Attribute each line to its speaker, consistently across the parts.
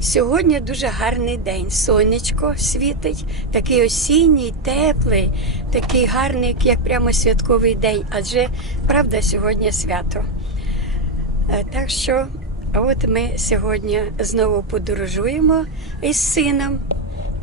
Speaker 1: Сьогодні дуже гарний день. Сонечко світить, такий осінній, теплий, такий гарний, як прямо святковий день. Адже правда сьогодні свято. Е, Так що, от ми сьогодні знову подорожуємо із сином.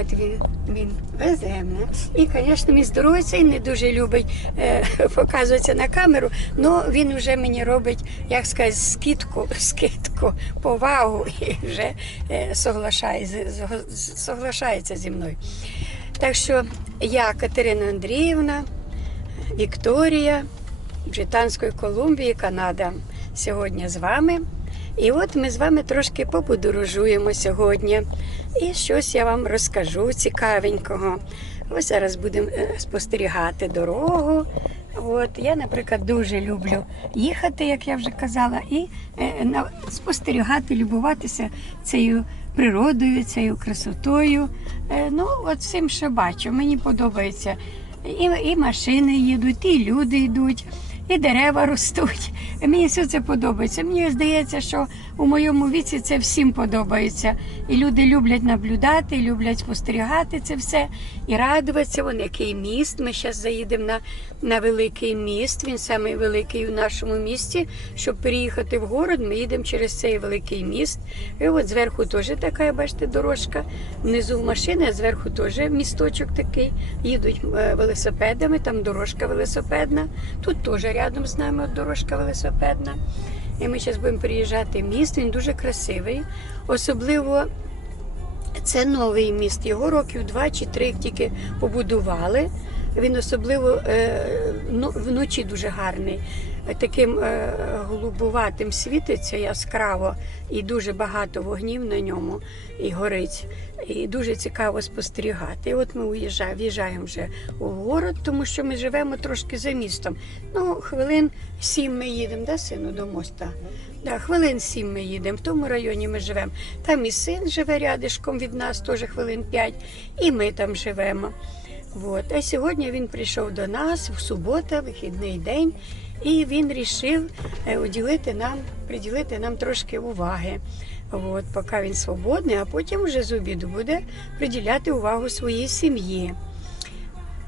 Speaker 1: От він, він везе. І, звісно, він здоровиться і не дуже любить е, показуватися на камеру, але він вже мені робить, як сказати, скидку, скидку, повагу і вже е, соглашає, соглашається зі мною. Так що я Катерина Андріївна, Вікторія, Британської Колумбії, Канада. Сьогодні з вами. І от ми з вами трошки поподорожуємо сьогодні. І щось я вам розкажу цікавенького. Ось зараз будемо е, спостерігати дорогу. От я, наприклад, дуже люблю їхати, як я вже казала, і е, спостерігати, любуватися цією природою, цією красотою. Е, Ну, от всім, що бачу, мені подобається. І, і машини їдуть, і люди йдуть, і дерева ростуть. Мені все це подобається. Мені здається, що у моєму віці це всім подобається. І люди люблять наблюдати, люблять спостерігати це все і радуватися. Вон який міст. Ми зараз заїдемо на, на великий міст. Він самий великий у нашому місті. Щоб переїхати в город, ми їдемо через цей великий міст. І от зверху теж така, бачите, дорожка. Внизу машини, а зверху теж місточок такий. Їдуть е, велосипедами, там дорожка велосипедна. Тут теж рядом з нами дорожка велосипедна. І ми зараз будемо приїжджати в міст. Він дуже красивий. Особливо це новий міст. Його років два чи три тільки побудували. Він особливо е, ну, вночі дуже гарний. Таким е, голубуватим світиться яскраво і дуже багато вогнів на ньому і горить. І дуже цікаво спостерігати. І от ми уїжджаємо, в'їжджаємо вже у город, тому що ми живемо трошки за містом. Ну, хвилин сім ми їдемо, да, сину, до моста. Да, хвилин сім ми їдемо. В тому районі ми живемо. Там і син живе рядишком від нас, теж хвилин п'ять, і ми там живемо. От. А сьогодні він прийшов до нас в субота, вихідний день, і він рішив е, уділити нам, приділити нам трошки уваги. От, поки він свободний, а потім вже з обіду буде приділяти увагу своїй сім'ї.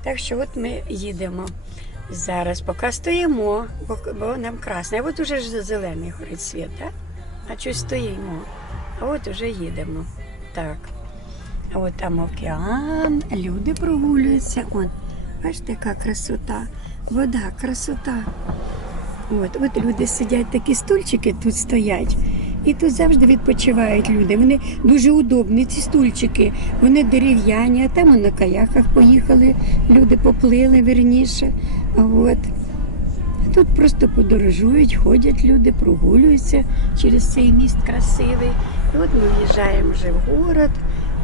Speaker 1: Так що от ми їдемо. Зараз поки стоїмо, бо, нам красно. А от уже ж зелений горить світ, так? А щось стоїмо. А от уже їдемо. Так. От там океан, люди прогулюються. Он, бачите, яка красота. Вода, красота. От, от люди сидять, такі стульчики тут стоять. І тут завжди відпочивають люди. Вони дуже удобні, ці стульчики. Вони дерев'яні, а там на каяках поїхали, люди поплили верніше. От. Тут просто подорожують, ходять люди, прогулюються через цей міст красивий. І от ми в'їжджаємо вже в город.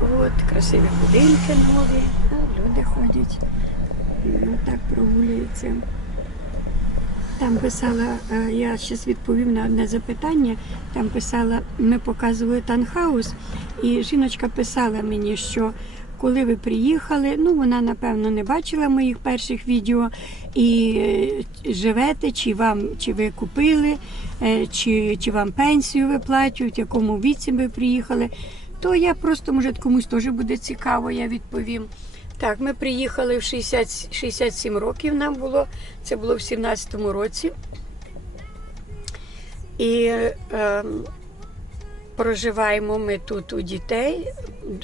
Speaker 1: От, красиві будинки нові, люди ходять. Ну, так прогулюються. Там писала, е, я зараз відповім на одне запитання. Там писала, ми показували танхаус, і жіночка писала мені, що коли ви приїхали, ну вона напевно не бачила моїх перших відео, і е, живете, чи вам чи ви купили, е, чи, чи вам пенсію виплачують, в якому віці ви приїхали. То я просто, може, комусь теж буде цікаво, я відповім. Так, ми приїхали в 60, 67 років нам було, це було в 17-му році. І е, проживаємо ми тут у дітей.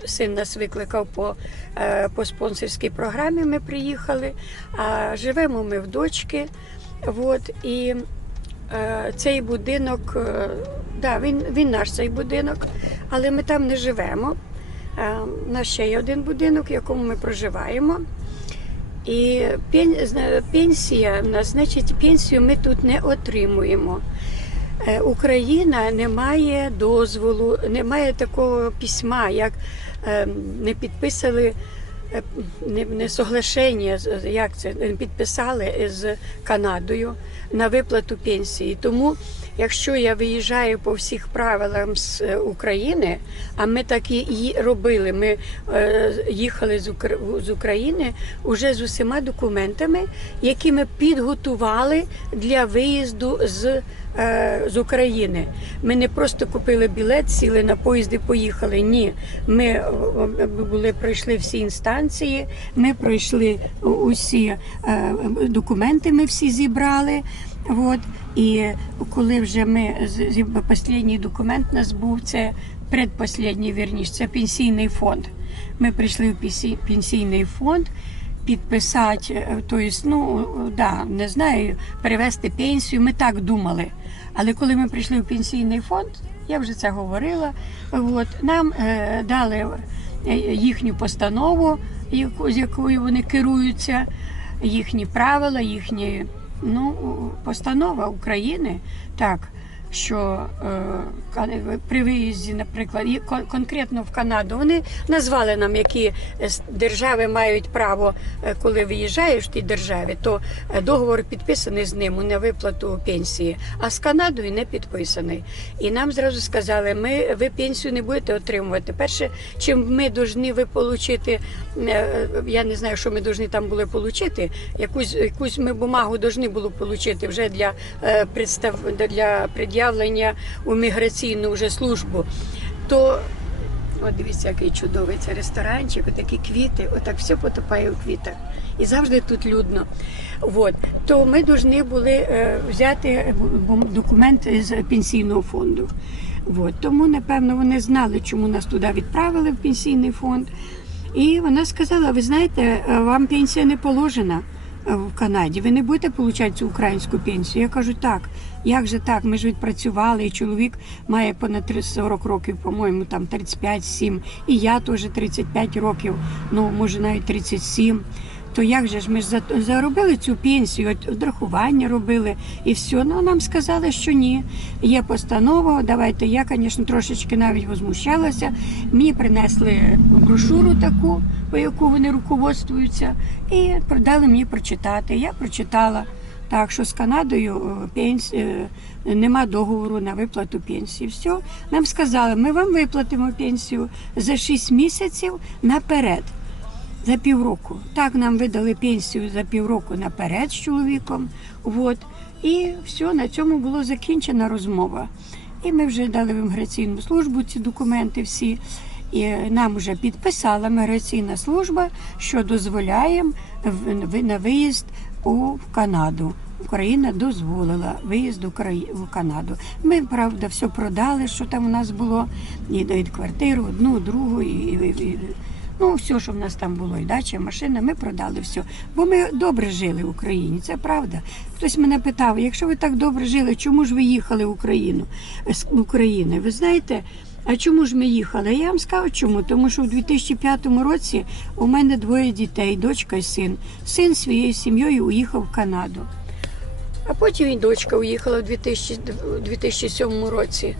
Speaker 1: Син нас викликав по, е, по спонсорській програмі, ми приїхали, а живемо ми в дочки. От, і цей будинок, е, да, він, він наш цей будинок, але ми там не живемо. Е, У нас ще є один будинок, в якому ми проживаємо. І пенсія, в нас, значить, пенсію ми тут не отримуємо. Е, Україна не має дозволу, немає такого письма, як е, не підписали е, не, не соглашення, як це підписали з Канадою на виплату пенсії. Тому якщо я виїжджаю по всіх правилам з е, України, а ми так і робили. Ми е, їхали з, Укра- з України уже з усіма документами, які ми підготували для виїзду з, е, з України. Ми не просто купили білет, сіли на поїзд і поїхали. Ні, ми е, е, були пройшли всі інстанції, ми пройшли усі е, документи, ми всі зібрали. От. І коли вже ми останній документ у нас був, це предпоследній, вірніш, це пенсійний фонд. Ми прийшли в пенсійний фонд підписати, е, тобто, ну да, не знаю, перевести пенсію. Ми так думали. Але коли ми прийшли в пенсійний фонд, я вже це говорила. От, нам е, дали е, їхню постанову, яку, з якою вони керуються, їхні правила, їхні ну, постанова України, так. Що е, при виїзді, наприклад, і кон- конкретно в Канаду, вони назвали нам, які е, держави мають право, е, коли виїжджаєш в тій державі, то е, договор підписаний з ним на виплату пенсії, а з Канадою не підписаний. І нам зразу сказали, ми ви пенсію не будете отримувати. Перше, чим ми повинні ви отримати, я не знаю, що ми повинні там були отримати, якусь, якусь ми бумагу повинні були отримати вже для представ для пред'явлення у міграційну вже службу. То От дивіться, який чудовий це ресторанчик, отакі квіти, отак все потопає у квітах. І завжди тут людно. От. То ми повинні були е, взяти документ з пенсійного фонду. От. Тому, напевно, вони знали, чому нас туди відправили в пенсійний фонд. І вона сказала: ви знаєте, е, вам пенсія не положена е, в Канаді. Ви не будете отримати цю українську пенсію. Я кажу, так, як же так? Ми ж відпрацювали, і чоловік має понад 30 40 років, по-моєму, там 35-7, і я теж 35 років, ну може навіть 37. То як же ж ми ж за- заробили цю пенсію, одрахування робили і все. Ну нам сказали, що ні. Є постанова. Давайте я, звісно, трошечки навіть возмущалася. Мені принесли брошуру таку, по яку вони руководствуються, і продали мені прочитати. Я прочитала. Так що з Канадою е, пенс... е, нема договору на виплату пенсії. Все, нам сказали, ми вам виплатимо пенсію за 6 місяців наперед. За півроку. Так нам видали пенсію за півроку наперед з чоловіком. От. І все, на цьому була закінчена розмова. І ми вже дали в імміграційну службу ці документи всі. І нам вже підписала міграційна служба, що дозволяє на виїзд у Канаду. Україна дозволила виїзд в Канаду. Ми, правда, все продали, що там у нас було, і, і квартиру, одну, другу, і Ну, все, що в нас там було, і дача, машина, ми продали все. Бо ми добре жили в Україні, це правда. Хтось мене питав, якщо ви так добре жили, чому ж ви їхали в Україну з України? Ви знаєте, а чому ж ми їхали? Я вам скажу чому. Тому що в 2005 році у мене двоє дітей, дочка і син. Син своєю сім'єю уїхав в Канаду. А потім і дочка уїхала в 2000 у 2007 році.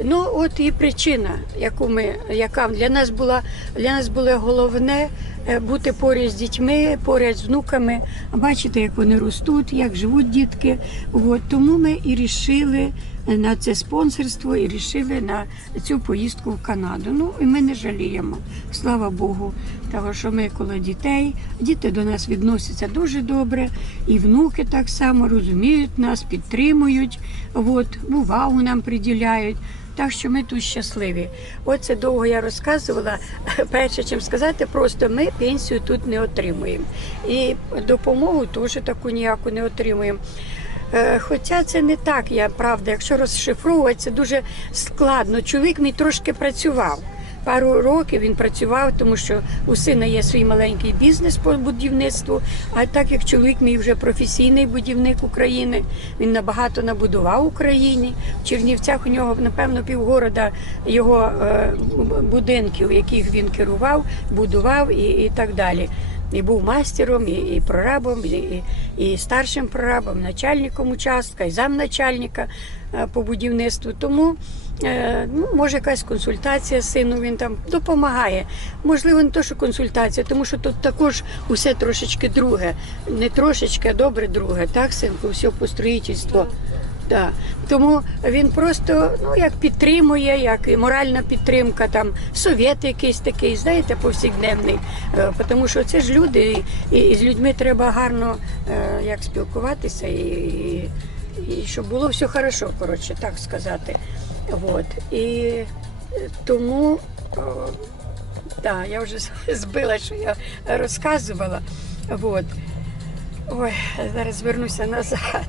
Speaker 1: Ну, от і причина, яку ми, яка для нас була для нас було головне е, бути поряд з дітьми, поряд з внуками, бачити, як вони ростуть, як живуть дітки. От, тому ми і рішили на це спонсорство, і рішили на цю поїздку в Канаду. Ну і ми не жаліємо. Слава Богу, того, що ми коло дітей. Діти до нас відносяться дуже добре, і внуки так само розуміють нас, підтримують, от, увагу нам приділяють. Так що ми тут щасливі. Оце довго я розказувала. Перше, чим сказати, просто ми пенсію тут не отримуємо. І допомогу теж таку ніяку не отримуємо. Е, Хоча це не так, я правда. Якщо розшифровувати, це дуже складно. Чоловік мій трошки працював. Пару років він працював, тому що у сина є свій маленький бізнес по будівництву. А так як чоловік мій вже професійний будівник України, він набагато набудував Україні. В Чернівцях у нього, напевно, півгорода його е, будинків, яких він керував, будував і, і так далі. І був мастером, і, і прорабом, і, і, старшим прорабом, начальником участка, і замначальника е, по будівництву. Тому ну, може якась консультація сину він там допомагає. Можливо, не то, що консультація, тому що тут також усе трошечки друге. Не трошечки, а добре друге. Так, синку, все по строїтельству. Да. Тому він просто ну як підтримує, як і моральна підтримка, там совєт якийсь такий, знаєте, повсякденний. Е, Тому що це ж люди, і, і з людьми треба гарно е, як спілкуватися, і, і, і щоб було все хорошо, коротше, так сказати. Вот. І е, тому. о, да, я вже збила, що я розказувала. От. Ой, зараз вернуся назад.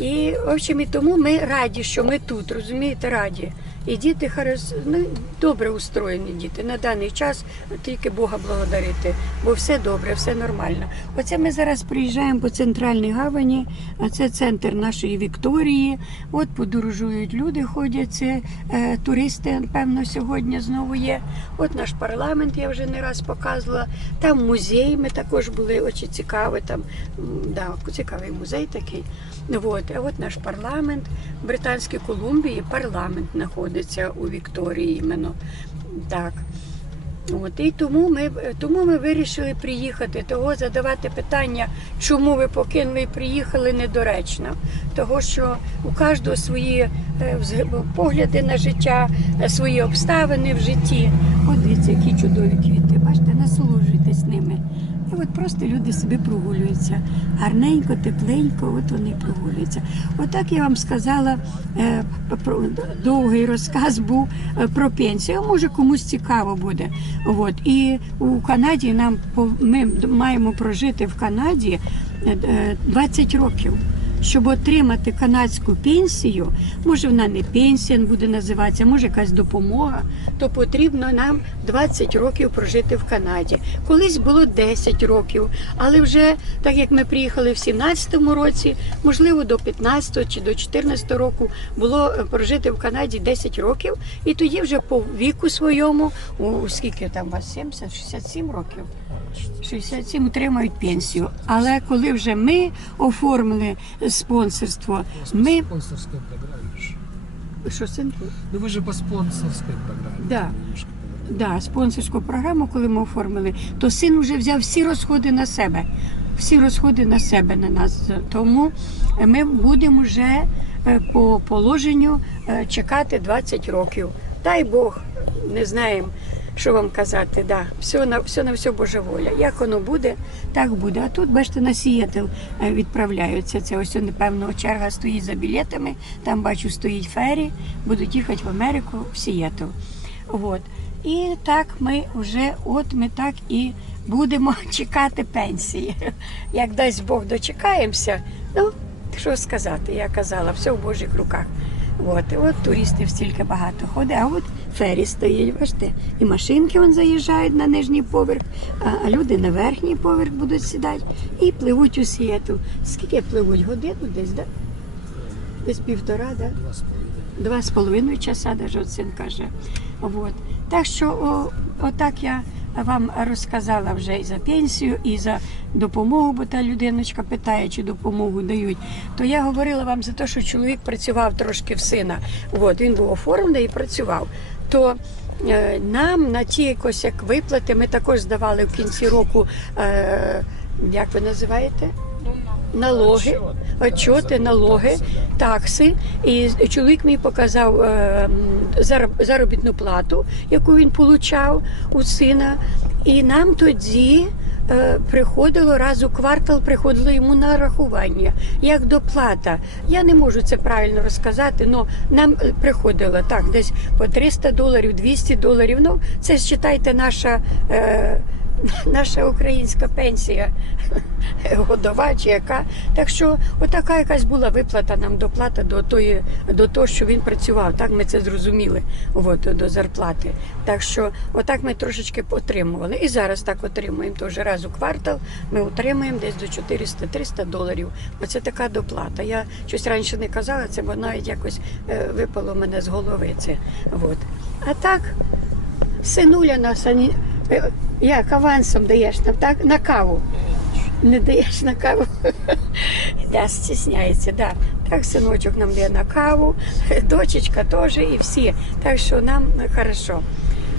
Speaker 1: І, в общем, і тому ми раді, що ми тут, розумієте, раді. І діти ну, добре устроєні діти. На даний час тільки Бога благодарити, бо все добре, все нормально. Оце ми зараз приїжджаємо по центральній гавані, а це центр нашої Вікторії. От подорожують люди, ходять, це е, туристи, певно, сьогодні знову є. От наш парламент, я вже не раз показувала. Там музей, ми також були, дуже цікавий, там да, цікавий музей такий. Вот. А от наш парламент Британській Колумбії, парламент знаходиться у Вікторії іменно. Так. От, і тому ми, тому ми вирішили приїхати, того задавати питання, чому ви покинули і приїхали недоречно. Того, що у кожного свої е, погляди на життя, е, свої обставини в житті. От дивіться, які чудові квіти. Бачите, насолоджуйтесь ними. І от просто люди собі прогулюються. Гарненько, тепленько, от вони прогулюються. Отак я вам сказала, е, довгий розказ був е, про пенсію. Може комусь цікаво буде. От. І у Канаді нам ми маємо прожити в Канаді е, е, 20 років. Щоб отримати канадську пенсію, може вона не пенсія буде називатися, може якась допомога, то потрібно нам 20 років прожити в Канаді. Колись було 10 років, але вже так як ми приїхали в 17-му році, можливо, до 15 чи до 14 року було е, прожити в Канаді 10 років, і тоді вже по віку своєму, у скільки там у вас 70, 67 років. 67 отримають пенсію. Але коли вже ми оформили спонсорство, ми
Speaker 2: спонсорской программе. же.
Speaker 1: що синку?
Speaker 2: Ну вы же по спонсорской программе.
Speaker 1: Да. Да, спонсорську програму, коли ми оформили, то син вже взяв всі розходи на себе. Всі розходи на себе на нас. Тому ми будемо вже е, по положенню е, чекати 20 років. Дай Бог, не знаємо, що вам казати. Да. Все на все на все Божа воля. Як воно буде, так буде. А тут, бачите, на Сієтл е, відправляються. Це ось напевно черга стоїть за білетами. Там бачу, стоїть фері, будуть їхати в Америку в Сієтл. От. І так ми вже, от ми так і будемо чекати пенсії. Як дасть Бог дочекаємося, ну, що сказати, я казала, все в Божих руках. От, от туристів стільки багато ходить, а от фері стоїть, бачите, і машинки вон заїжджають на нижній поверх, а, люди на верхній поверх будуть сідати і пливуть у Сіетл. Скільки пливуть? Годину десь, да? Десь півтора, да?
Speaker 2: Два
Speaker 1: з половиною часа, даже син каже. От. Так що о, отак я вам розказала вже і за пенсію, і за допомогу, бо та людиночка питає, чи допомогу дають. То я говорила вам за те, що чоловік працював трошки в сина. От, він був оформлений і працював. То е, нам на ті якось як виплати ми також здавали в кінці року, е, як ви називаєте? Налоги, отчоти, налоги, такси. І чоловік мій показав е, заробітну плату, яку він получав у сина. І нам тоді приходило раз у квартал, приходило йому на рахування, як доплата. Я не можу це правильно розказати, але нам е, приходило так, десь по 300 доларів, 200 доларів. Ну, це ж читайте наша. Е, Наша українська пенсія годова чи яка. Так що отака якась була виплата нам доплата до тої, до того, що він працював. Так ми це зрозуміли от, до зарплати. Так що отак ми трошечки отримували. І зараз так отримуємо. Теж раз у квартал ми отримуємо десь до 400-300 доларів. Оце така доплата. Я щось раніше не казала це, бо навіть якось е, випало мене з голови це. От. А так, синуля нас ані. Е, Як авансом даєш на, так, на каву. Не даєш на каву. Да, стісняється, да. Так, синочок нам дає на каву, дочечка теж і всі. Так що нам хорошо.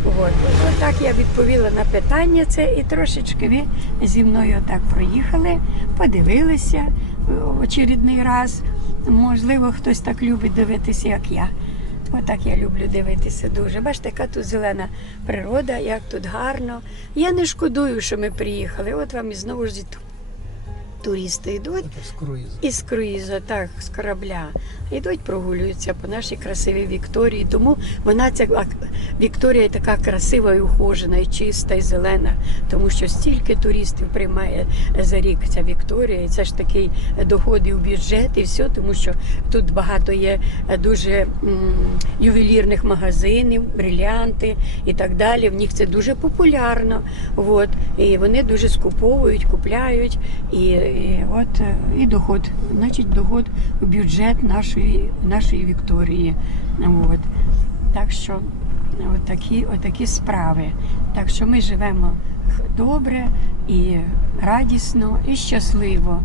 Speaker 1: От. От так я відповіла на питання це і трошечки ви зі мною так проїхали, подивилися в очередний раз. Можливо, хтось так любить дивитися, як я. Отак я люблю дивитися дуже. Бачите, яка тут зелена природа, як тут гарно. Я не шкодую, що ми приїхали. От вам і знову ж ту- туристи йдуть. Із круїза, так, з корабля. Йдуть, прогулюються по нашій красивій Вікторії. Тому вона ця Вікторія така красива і ухожена, і чиста, і зелена. Тому що стільки туристів приймає за рік ця Вікторія. І це ж такий доход і в бюджет, і все, тому що тут багато є дуже ювелірних магазинів, брилянти і так далі. В них це дуже популярно. От. І вони дуже скуповують, купляють. І, і от е, і доход, значить, доход у бюджет нашої, нашої Вікторії. От. Так що отакі, отакі справи. Так що ми живемо добре і радісно, і щасливо.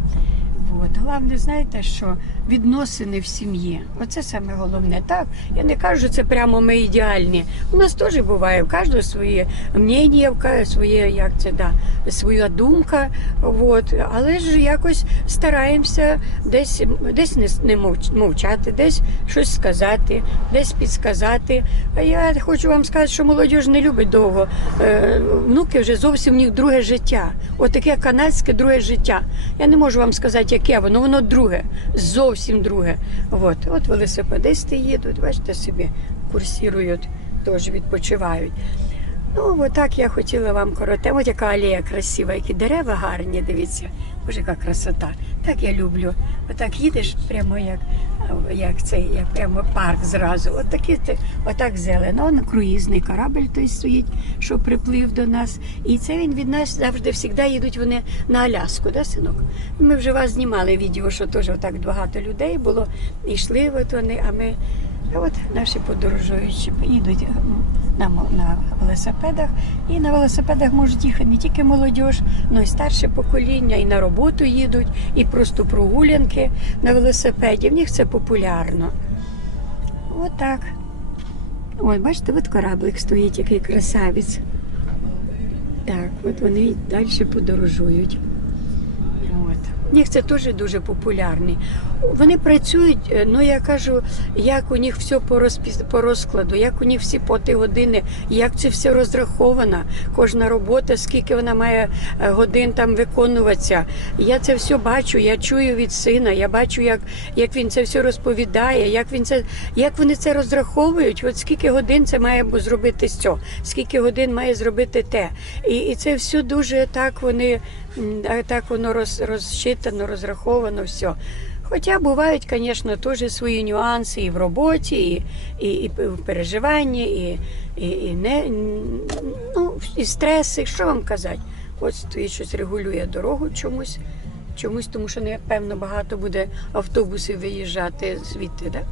Speaker 1: От. Головне, знаєте, що відносини в сім'ї. Оце саме головне. Так, я не кажу, що це прямо ми ідеальні. У нас теж буває, у кожного своє мнення, своє, як це, да, своя думка. От. Але ж якось стараємося десь, десь не, не мовчати, десь щось сказати, десь підсказати. А я хочу вам сказати, що молодь не любить довго. Е, внуки вже зовсім в них друге життя. Отаке канадське друге життя. Я не можу вам сказати, яке воно, воно друге, зовсім друге. От, от велосипедисти їдуть, бачите собі, курсірують, теж відпочивають. Ну, отак я хотіла вам коротко. От яка алея красива, які дерева гарні, дивіться. Боже, яка красота. Так я люблю. Отак їдеш прямо як, як цей, як прямо парк зразу. От такі, це- отак зелено. Он круїзний корабль той стоїть, що приплив до нас. І це він від нас завжди завжди їдуть вони на Аляску, да, синок? Ми вже вас знімали відео, що теж отак багато людей було. І йшли от вони, а ми. А от наші подорожуючі їдуть на, на велосипедах. І на велосипедах можуть їхати не тільки молодь, але й старше покоління, і на роботу їдуть, і просто прогулянки на велосипеді. В них це популярно. Отак. Ой, бачите, от кораблик стоїть, який красавець. Так, от вони далі подорожують. Них це теж дуже популярний. Вони працюють, е, ну я кажу, як у них все по, розпис... по розкладу, як у них всі поти години, як це все розраховано, кожна робота, скільки вона має е, годин там виконуватися. Я це все бачу, я чую від сина, я бачу, як, як він це все розповідає, як він це, як вони це розраховують. От скільки годин це має зробити що, скільки годин має зробити те. І, і це все дуже так вони так воно роз, розчитано, розраховано все. Хоча бувають, звісно, теж свої нюанси і в роботі, і, і, і в переживанні, і, і, і, не, ну, і стреси. Що вам казати? От стоїть щось регулює дорогу чомусь, чомусь, тому що напевно багато буде автобусів виїжджати звідти, да?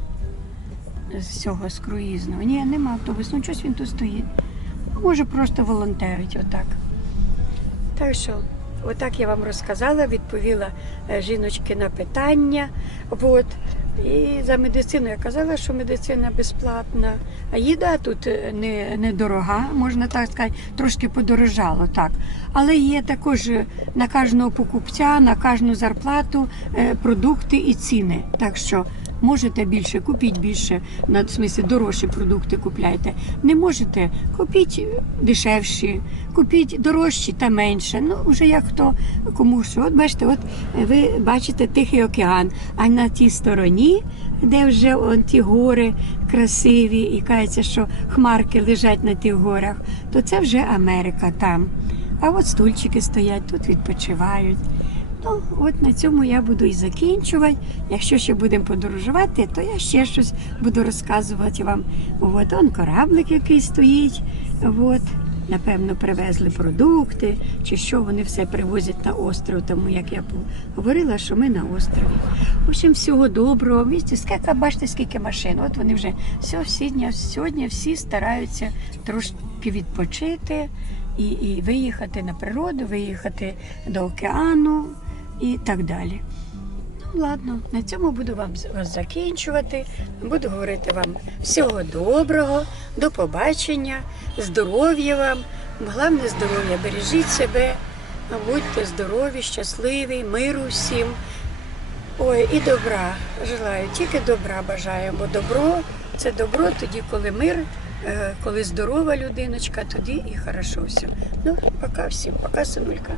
Speaker 1: з цього з круїзного. Ні, нема автобусу, ну щось він тут стоїть. Може просто волонтерить отак. Так що, отак я вам розказала, відповіла е, жіночки на питання. От. І за медицину я казала, що медицина безплатна. А їда тут е, не, не дорога, можна так сказати, трошки подорожало, так. Але є також е, на кожного покупця, на кожну зарплату продукти і ціни. Так що можете більше, купіть більше, на смислі дорожчі продукти купляйте. Не можете, купіть дешевші, купіть дорожчі та менше. Ну, вже як хто кому що. От бачите, от ви бачите Тихий океан, а на тій стороні, де вже он ті гори красиві, і кажеться, що хмарки лежать на тих горах, то це вже Америка там. А от стульчики стоять, тут відпочивають. Ну, от на цьому я буду і закінчувати. Якщо ще будемо подорожувати, то я ще щось буду розказувати вам. От он кораблик, який стоїть. От. Напевно, привезли продукти, чи що вони все привозять на остров, тому як я говорила, що ми на острові. В общем, всього доброго. Місті, скільки, бачите, скільки машин. От вони вже все, сьогодні, сьогодні всі стараються трошки відпочити і, і виїхати на природу, виїхати до океану і так далі. Ну, ладно, на цьому буду вам вас закінчувати. Буду говорити вам всього доброго, до побачення, здоров'я вам. Головне здоров'я, бережіть себе, будьте здорові, щасливі, миру всім. Ой, і добра желаю, тільки добра бажаю, бо добро це добро тоді, коли мир, е, коли здорова людиночка, тоді і хорошо все. Ну, пока всім, пока, синулька.